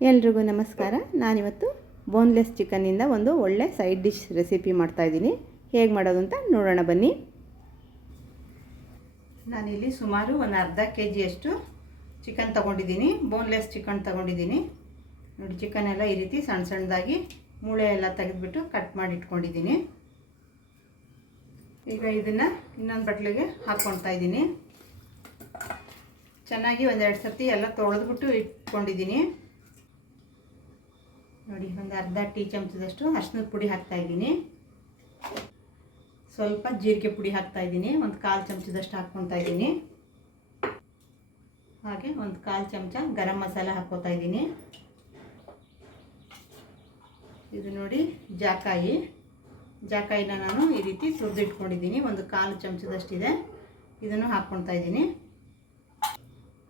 ಎಲ್ರಿಗೂ ನಮಸ್ಕಾರ. ನಾನಿವತ್ತು ಬೋನ್ಲೆಸ್ ಚಿಕನ್ನಿಂದ ಒಂದು ಒಳ್ಳೆ ಸೈಡ್ ಡಿಶ್ ರೆಸಿಪಿ ಮಾಡ್ತಾಯಿದ್ದೀನಿ ಹೇಗೆ ಮಾಡೋದು ಅಂತ ನೋಡೋಣ ಬನ್ನಿ. ನಾನಿಲ್ಲಿ ಸುಮಾರು ಒಂದು ಅರ್ಧ ಕೆ ಜಿಯಷ್ಟು ಚಿಕನ್ ತೊಗೊಂಡಿದ್ದೀನಿ. ಬೋನ್ಲೆಸ್ ಚಿಕನ್ ತೊಗೊಂಡಿದ್ದೀನಿ. ನೋಡಿ ಚಿಕನ್ ಎಲ್ಲ ಈ ರೀತಿ ಸಣ್ಣ ಸಣ್ಣದಾಗಿ ಮೂಳೆ ಎಲ್ಲ ತೆಗೆದುಬಿಟ್ಟು ಕಟ್ ಮಾಡಿ ಇಟ್ಕೊಂಡಿದ್ದೀನಿ. ಈಗ ಇದನ್ನು ಇನ್ನೊಂದು ಬಟ್ಲಿಗೆ ಹಾಕ್ಕೊಳ್ತಾ ಇದ್ದೀನಿ. ಚೆನ್ನಾಗಿ ಒಂದೆರಡು ಸರ್ತಿ ಎಲ್ಲ ತೊಳೆದ್ಬಿಟ್ಟು ಇಟ್ಕೊಂಡಿದ್ದೀನಿ. ನೋಡಿ, ಒಂದು ಅರ್ಧ ಟೀ ಚಮಚದಷ್ಟು ಅರ್ಶಿನದ ಪುಡಿ ಹಾಕ್ತಾ ಇದ್ದೀನಿ. ಸ್ವಲ್ಪ ಜೀರಿಗೆ ಪುಡಿ ಹಾಕ್ತಾ ಇದ್ದೀನಿ. ಒಂದು ಕಾಲು ಚಮಚದಷ್ಟು ಹಾಕ್ಕೊತಾ ಇದ್ದೀನಿ. ಹಾಗೆ ಒಂದು ಕಾಲು ಚಮಚ ಗರಂ ಮಸಾಲ ಹಾಕ್ಕೋತಾ ಇದ್ದೀನಿ. ಇದು ನೋಡಿ ಜಾಕಾಯಿ. ಜಾಕಾಯಿನ ನಾನು ಈ ರೀತಿ ತುರಿದಿಟ್ಕೊಂಡಿದ್ದೀನಿ. ಒಂದು ಕಾಲು ಚಮಚದಷ್ಟಿದೆ. ಇದನ್ನು ಹಾಕ್ಕೊತಾ ಇದ್ದೀನಿ.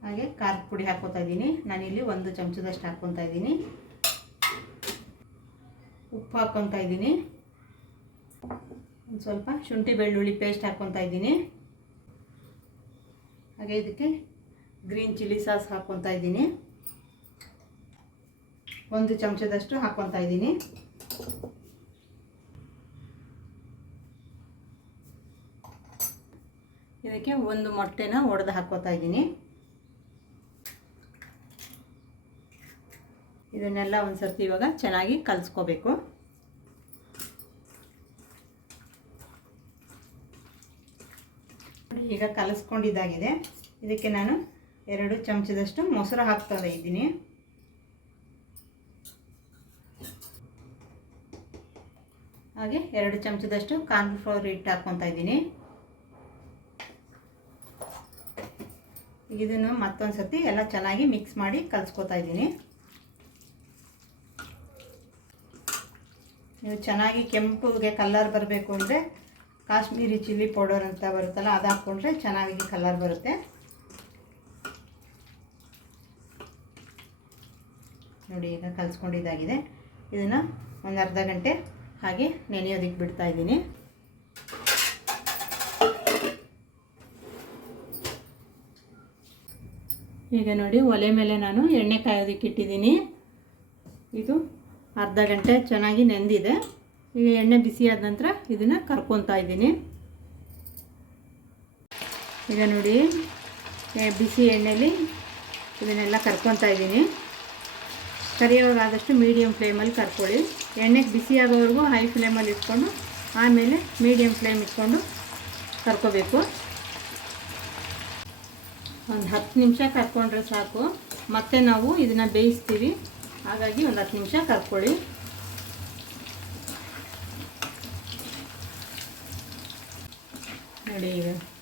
ಹಾಗೆ ಖಾರದ ಪುಡಿ ಹಾಕ್ಕೊತಾ ಇದ್ದೀನಿ. ನಾನಿಲ್ಲಿ ಒಂದು ಚಮಚದಷ್ಟು ಹಾಕ್ಕೊತಾ ಇದ್ದೀನಿ. ಉಪ್ಪು ಹಾಕ್ಕೊತಾ ಇದ್ದೀನಿ. ಒಂದು ಸ್ವಲ್ಪ ಶುಂಠಿ ಬೆಳ್ಳುಳ್ಳಿ ಪೇಸ್ಟ್ ಹಾಕ್ಕೊತಾ ಇದ್ದೀನಿ. ಹಾಗೆ ಇದಕ್ಕೆ ಗ್ರೀನ್ ಚಿಲ್ಲಿ ಸಾಸ್ ಹಾಕ್ಕೊತಾ ಇದ್ದೀನಿ. ಒಂದು ಚಮಚದಷ್ಟು ಹಾಕ್ಕೊತಾ ಇದ್ದೀನಿ. ಇದಕ್ಕೆ ಒಂದು ಮೊಟ್ಟೆನ ಒಡೆದು ಹಾಕ್ಕೋತಾ ಇದ್ದೀನಿ. ಇದನ್ನೆಲ್ಲ ಒಂದು ಸರ್ತಿ ಇವಾಗ ಚೆನ್ನಾಗಿ ಕಲಿಸ್ಕೋಬೇಕು. ಈಗ ಕಲಿಸ್ಕೊಂಡಿದ್ದಾಗಿದೆ. ಇದಕ್ಕೆ ನಾನು ಎರಡು ಚಮಚದಷ್ಟು ಮೊಸರು ಹಾಕ್ತಾ ಇದ್ದೀನಿ. ಹಾಗೆ ಎರಡು ಚಮಚದಷ್ಟು ಕಾರ್ನ್ಫ್ಲವರ್ ಹಿಟ್ಟು ಹಾಕ್ಕೊತಾ ಇದ್ದೀನಿ. ಇದನ್ನು ಮತ್ತೊಂದು ಸರ್ತಿ ಎಲ್ಲ ಚೆನ್ನಾಗಿ ಮಿಕ್ಸ್ ಮಾಡಿ ಕಲಿಸ್ಕೊತಾ ಇದ್ದೀನಿ. ನೀವು ಚೆನ್ನಾಗಿ ಕೆಂಪುಗೆ ಕಲ್ಲರ್ ಬರಬೇಕು ಅಂದರೆ ಕಾಶ್ಮೀರಿ ಚಿಲ್ಲಿ ಪೌಡರ್ ಅಂತ ಬರುತ್ತಲ್ಲ, ಅದು ಹಾಕ್ಕೊಂಡ್ರೆ ಚೆನ್ನಾಗಿ ಕಲರ್ ಬರುತ್ತೆ. ನೋಡಿ, ಈಗ ಕಲಿಸ್ಕೊಂಡಿದ್ದಾಗಿದೆ ಇದನ್ನು ಒಂದು ಅರ್ಧ ಗಂಟೆ ಹಾಗೆ ನೆನೆಯೋದಕ್ಕೆ ಬಿಡ್ತಾ ಇದ್ದೀನಿ. ಈಗ ನೋಡಿ, ಒಲೆ ಮೇಲೆ ನಾನು ಎಣ್ಣೆ ಕಾಯೋದಕ್ಕೆ ಇಟ್ಟಿದ್ದೀನಿ. ಇದು ಅರ್ಧ ಗಂಟೆ ಚೆನ್ನಾಗಿ ನೆಂದಿದೆ. ಈಗ ಎಣ್ಣೆ ಬಿಸಿಯಾದ ನಂತರ ಇದನ್ನು ಕರ್ಕೊತಾ ಇದ್ದೀನಿ. ಈಗ ನೋಡಿ ಬಿಸಿ ಎಣ್ಣೆಯಲ್ಲಿ ಇದನ್ನೆಲ್ಲ ಕರ್ಕೊತಾ ಇದ್ದೀನಿ. ಕರಿಯೋರಾದಷ್ಟು ಮೀಡಿಯಮ್ ಫ್ಲೇಮಲ್ಲಿ ಕರ್ಕೊಳ್ಳಿ. ಎಣ್ಣೆಗೆ ಬಿಸಿ ಆಗೋವರೆಗೂ ಹೈ ಫ್ಲೇಮಲ್ಲಿ ಇಟ್ಕೊಂಡು, ಆಮೇಲೆ ಮೀಡಿಯಮ್ ಫ್ಲೇಮ್ ಇಟ್ಕೊಂಡು ಕರ್ಕೋಬೇಕು. ಒಂದು ಹತ್ತು ನಿಮಿಷ ಕರ್ಕೊಂಡ್ರೆ ಸಾಕು. ಮತ್ತೆ ನಾವು ಇದನ್ನು ಬೇಯಿಸ್ತೀವಿ. ಹಾಗಾಗಿ ಒಂದು ಹತ್ತು ನಿಮಿಷ ಕರ್ಕೊಳ್ಳಿ ನೋಡಿ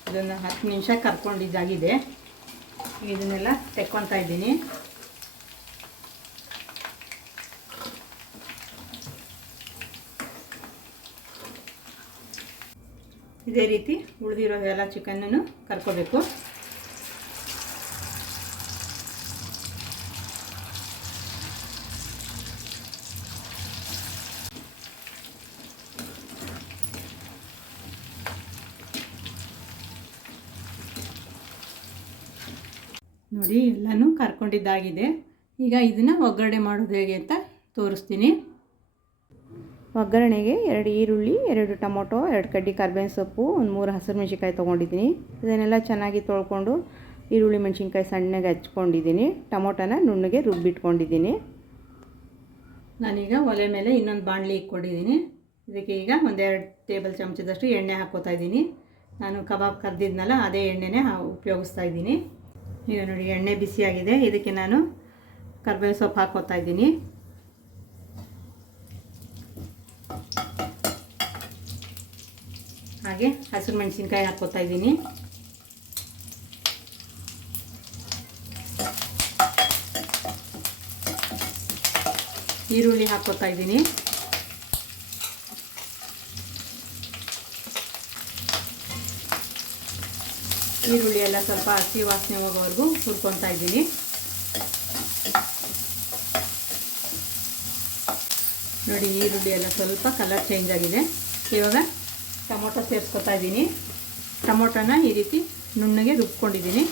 ಇದನ್ನು ಹತ್ತು ನಿಮಿಷ ಕರ್ಕೊಂಡಿದ್ದಾಗಿದೆ ಇದನ್ನೆಲ್ಲ ತೆಕ್ಕೊತಾ ಇದ್ದೀನಿ. ಇದೇ ರೀತಿ ಉಳಿದಿರೋ ಎಲ್ಲ ಚಿಕನ್ನನ್ನು ಕರ್ಕೋಬೇಕು. ನೋಡಿ ಎಲ್ಲನೂ ಕರ್ಕೊಂಡಿದ್ದಾಗಿದೆ. ಈಗ ಇದನ್ನು ಒಗ್ಗರಣೆ ಮಾಡೋದು ಹೇಗೆ ಅಂತ ತೋರಿಸ್ತೀನಿ. ಒಗ್ಗರಣೆಗೆ ಎರಡು ಈರುಳ್ಳಿ ಎರಡು ಟೊಮೊಟೊ ಎರಡು ಕಡ್ಡಿ ಕರ್ಬೇವಿನ ಸೊಪ್ಪು ಒಂದು ಮೂರು ಹಸಿರು ಮೆಣಸಿನ್ಕಾಯಿ ತೊಗೊಂಡಿದ್ದೀನಿ. ಇದನ್ನೆಲ್ಲ ಚೆನ್ನಾಗಿ ತೊಳ್ಕೊಂಡು ಈರುಳ್ಳಿ ಮೆಣಸಿನ್ಕಾಯಿ ಸಣ್ಣಗೆ ಹಚ್ಕೊಂಡಿದ್ದೀನಿ. ಟೊಮೊಟೊನ ನುಣ್ಣಗೆ ರುಬ್ಬಿಟ್ಕೊಂಡಿದ್ದೀನಿ. ನಾನೀಗ ಒಲೆ ಮೇಲೆ ಇನ್ನೊಂದು ಬಾಣಲಿ ಇಟ್ಕೊಂಡಿದ್ದೀನಿ ಇದಕ್ಕೆ ಈಗ ಒಂದೆರಡು ಟೇಬಲ್ ಚಮಚದಷ್ಟು ಎಣ್ಣೆ ಹಾಕ್ಕೋತಾ ಇದ್ದೀನಿ. ನಾನು ಕಬಾಬ್ ಕರೆದಿದ್ನಲ್ಲ ಅದೇ ಎಣ್ಣೆನೇ ಉಪಯೋಗಿಸ್ತಾ ಇದ್ದೀನಿ. ಈಗ ನೋಡಿ, ಎಣ್ಣೆ ಬಿಸಿಯಾಗಿದೆ. ಇದಕ್ಕೆ ನಾನು ಕರ್ಬೇವು ಸೊಪ್ಪು ಹಾಕೋತಾ ಇದ್ದೀನಿ. ಹಾಗೆ ಹಸಿರು ಮೆಣಸಿನ್ಕಾಯಿ ಹಾಕೋತಾ ಇದ್ದೀನಿ. ಈರುಳ್ಳಿ ಹಾಕೋತಾ ಇದ್ದೀನಿ. ಈರುಳ್ಳಿ ಎಲ್ಲ ಸ್ವಲ್ಪ ಹಸಿ ವಾಸನೆ ಹೋಗೋವರೆಗೂ ಹುರ್ಕೊತಾ ಇದ್ದೀನಿ. ನೋಡಿ, ಈರುಳ್ಳಿ ಎಲ್ಲ ಸ್ವಲ್ಪ ಕಲರ್ ಚೇಂಜ್ ಆಗಿದೆ. ಇವಾಗ ಟೊಮೊಟೊ ಸೇರಿಸ್ಕೊತಾ ಇದ್ದೀನಿ. ಟೊಮೊಟೊನ ಈ ರೀತಿ ನುಣ್ಣಗೆ ರುಬ್ಕೊಂಡಿದ್ದೀನಿ.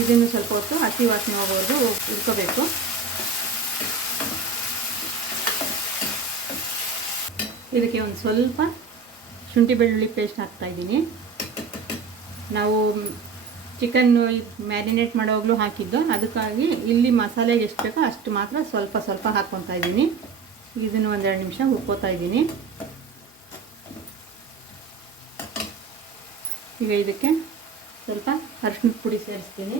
ಇದನ್ನು ಸ್ವಲ್ಪ ಹೊತ್ತು ಹಸಿ ವಾಸನೆ ಹೋಗೋವರೆಗೂ ಹುರ್ಕೋಬೇಕು. ಇದಕ್ಕೆ ಒಂದು ಸ್ವಲ್ಪ ಶುಂಠಿ ಬೆಳ್ಳುಳ್ಳಿ ಪೇಸ್ಟ್ ಹಾಕ್ತಾಯಿದ್ದೀನಿ ನಾವು ಚಿಕನ್ನು ಮ್ಯಾರಿನೇಟ್ ಮಾಡೋವಾಗಲೂ ಹಾಕಿದ್ದು. ಅದಕ್ಕಾಗಿ ಇಲ್ಲಿ ಮಸಾಲೆಗೆ ಎಷ್ಟು ಬೇಕೋ ಅಷ್ಟು ಮಾತ್ರ ಸ್ವಲ್ಪ ಸ್ವಲ್ಪ ಹಾಕ್ಕೊತಾ ಇದ್ದೀನಿ. ಇದನ್ನು ಒಂದೆರಡು ನಿಮಿಷ ಉಕ್ಕೋತಾ ಇದ್ದೀನಿ. ಈಗ ಇದಕ್ಕೆ ಸ್ವಲ್ಪ ಅರಿಶಿನ ಪುಡಿ ಸೇರಿಸ್ತೀನಿ.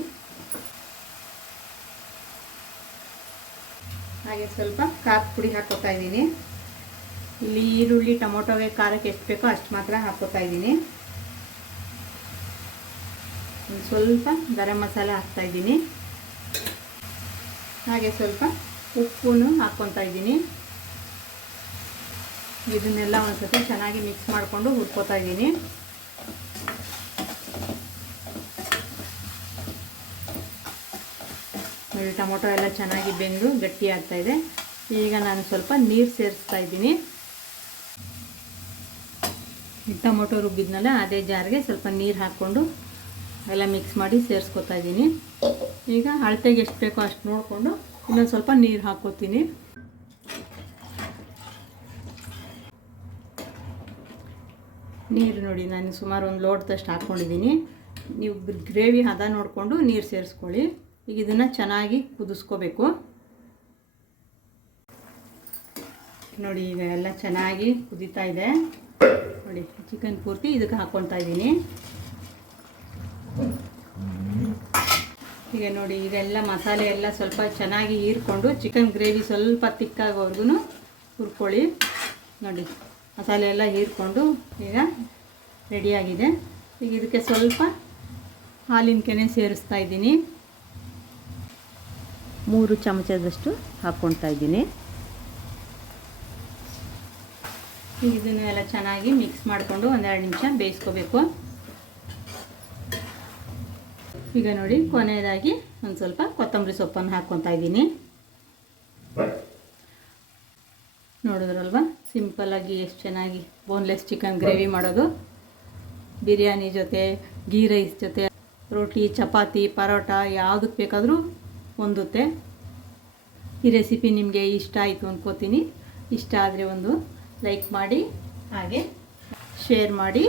ಹಾಗೆ ಸ್ವಲ್ಪ ಖಾರದ ಪುಡಿ ಹಾಕೋತಾ ಇದ್ದೀನಿ. ಇಲ್ಲಿ ಈರುಳ್ಳಿ, ಟೊಮೊಟೊಗೆ, ಖಾರಕ್ಕೆ ಎಷ್ಟು ಬೇಕೋ ಅಷ್ಟು ಮಾತ್ರ ಹಾಕೋತಾ ಇದ್ದೀನಿ. ಸ್ವಲ್ಪ ಗರಂ ಮಸಾಲ ಹಾಕ್ತಾ ಇದ್ದೀನಿ. ಹಾಗೆ ಸ್ವಲ್ಪ ಉಪ್ಪು ಹಾಕ್ಕೊತಾ ಇದ್ದೀನಿ. ಇದನ್ನೆಲ್ಲ ಒಂದ್ಸತಿ ಚೆನ್ನಾಗಿ ಮಿಕ್ಸ್ ಮಾಡಿಕೊಂಡು ಹುರ್ಕೋತಾ ಇದ್ದೀನಿ. ಟೊಮೊಟೊ ಎಲ್ಲ ಚೆನ್ನಾಗಿ ಬೆಂದು ಗಟ್ಟಿ ಆಗ್ತಾ ಇದೆ. ಈಗ ನಾನು ಸ್ವಲ್ಪ ನೀರು ಸೇರಿಸ್ತಾ ಇದ್ದೀನಿ. ಟೊಮೊಟೊ ರುಬ್ಬಿದ್ನಲ್ಲ, ಅದೇ ಜಾರಿಗೆ ಸ್ವಲ್ಪ ನೀರು ಹಾಕ್ಕೊಂಡು ಎಲ್ಲ ಮಿಕ್ಸ್ ಮಾಡಿ ಸೇರಿಸ್ಕೊತಾ ಇದ್ದೀನಿ. ಈಗ ಅಳತೆಗೆ ಎಷ್ಟು ಬೇಕೋ ಅಷ್ಟು ನೋಡಿಕೊಂಡು ಇನ್ನೊಂದು ಸ್ವಲ್ಪ ನೀರು ಹಾಕ್ಕೋತೀನಿ. ನೀರು ನೋಡಿ, ನಾನು ಸುಮಾರು ಒಂದು ಲೋಟದಷ್ಟು ಹಾಕ್ಕೊಂಡಿದ್ದೀನಿ ನೀವು ಗ್ರೇವಿ ಹದ ನೋಡಿಕೊಂಡು ನೀರು ಸೇರಿಸ್ಕೊಳ್ಳಿ. ಈಗ ಇದನ್ನು ಚೆನ್ನಾಗಿ ಕುದಿಸ್ಕೋಬೇಕು. ನೋಡಿ, ಈಗ ಎಲ್ಲ ಚೆನ್ನಾಗಿ ಕುದೀತಾ ಇದೆ. ನೋಡಿ ಚಿಕನ್ ಪೂರ್ತಿ ಇದಕ್ಕೆ ಹಾಕ್ಕೊತಾ ಇದ್ದೀನಿ. ಈಗ ನೋಡಿ, ಇದೆಲ್ಲ ಮಸಾಲೆ ಎಲ್ಲ ಸ್ವಲ್ಪ ಚೆನ್ನಾಗಿ ಹೀರ್ಕೊಂಡು ಚಿಕನ್ ಗ್ರೇವಿ ಸ್ವಲ್ಪ ತಿಕ್ಕಾಗೋವರೆಗೂ ಹುರ್ಕೊಳ್ಳಿ. ನೋಡಿ, ಮಸಾಲೆ ಎಲ್ಲ ಹೀರ್ಕೊಂಡು ಈಗ ರೆಡಿಯಾಗಿದೆ. ಈಗ ಇದಕ್ಕೆ ಸ್ವಲ್ಪ ಹಾಲಿನ ಕೆನೆ ಸೇರಿಸ್ತಾ ಇದ್ದೀನಿ. ಮೂರು ಚಮಚದಷ್ಟು ಹಾಕ್ಕೊಳ್ತಾ ಇದ್ದೀನಿ ಈಗ ಇದನ್ನು ಎಲ್ಲ ಚೆನ್ನಾಗಿ ಮಿಕ್ಸ್ ಮಾಡಿಕೊಂಡು ಒಂದೆರಡು ನಿಮಿಷ ಬೇಯಿಸ್ಕೋಬೇಕು. ಈಗ ನೋಡಿ ಕೊನೆಯದಾಗಿ ಒಂದು ಸ್ವಲ್ಪ ಕೊತ್ತಂಬರಿ ಸೊಪ್ಪನ್ನು ಹಾಕ್ಕೊತಾ ಇದ್ದೀನಿ. ನೋಡಿದ್ರಲ್ವ? ಸಿಂಪಲ್ಲಾಗಿ ಎಷ್ಟು ಚೆನ್ನಾಗಿ ಬೋನ್ಲೆಸ್ ಚಿಕನ್ ಗ್ರೇವಿ ಮಾಡೋದು. ಬಿರಿಯಾನಿ ಜೊತೆ ಗೀ ರೈಸ್ ಜೊತೆ ರೊಟ್ಟಿ ಚಪಾತಿ, ಪರೋಟ ಯಾವುದಕ್ಕೆ ಬೇಕಾದರೂ ಹೊಂದುತ್ತೆ ಈ ರೆಸಿಪಿ ನಿಮಗೆ ಇಷ್ಟ ಆಯಿತು ಅಂದ್ಕೋತೀನಿ ಇಷ್ಟ ಆದರೆ ಒಂದು ಲೈಕ್ ಮಾಡಿ ಹಾಗೆ. ಶೇರ್ ಮಾಡಿ.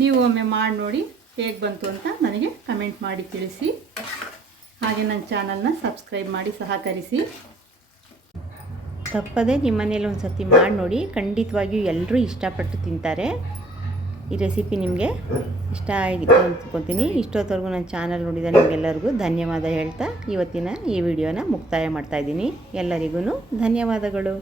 ನೀವು ಒಮ್ಮೆ ಮಾಡಿ ನೋಡಿ ಹೇಗೆ ಬಂತು ಅಂತ ನನಗೆ ಕಮೆಂಟ್ ಮಾಡಿ ತಿಳಿಸಿ. ಹಾಗೆ ನನ್ನ ಚಾನಲ್ನ ಸಬ್ಸ್ಕ್ರೈಬ್ ಮಾಡಿ ಸಹಕರಿಸಿ. ತಪ್ಪದೆ ನಿಮ್ಮ ಮನೇಲಿ ಒಂದು ಸರ್ತಿ ಮಾಡಿ ನೋಡಿ ಖಂಡಿತವಾಗಿಯೂ ಎಲ್ಲರೂ ಇಷ್ಟಪಟ್ಟು ತಿಂತಾರೆ. ಈ ರೆಸಿಪಿ ನಿಮಗೆ ಇಷ್ಟ ಆಗಿತ್ತು ಅಂದ್ಕೊತೀನಿ ಇಷ್ಟೊತ್ತವರೆಗೂ ನನ್ನ ಚಾನಲ್ ನೋಡಿದ ನಿಮಗೆಲ್ಲರಿಗೂ ಧನ್ಯವಾದ ಹೇಳ್ತಾ ಇವತ್ತಿನ ಈ ವಿಡಿಯೋನ ಮುಕ್ತಾಯ ಮಾಡ್ತಾಯಿದ್ದೀನಿ ಎಲ್ಲರಿಗೂ ಧನ್ಯವಾದಗಳು.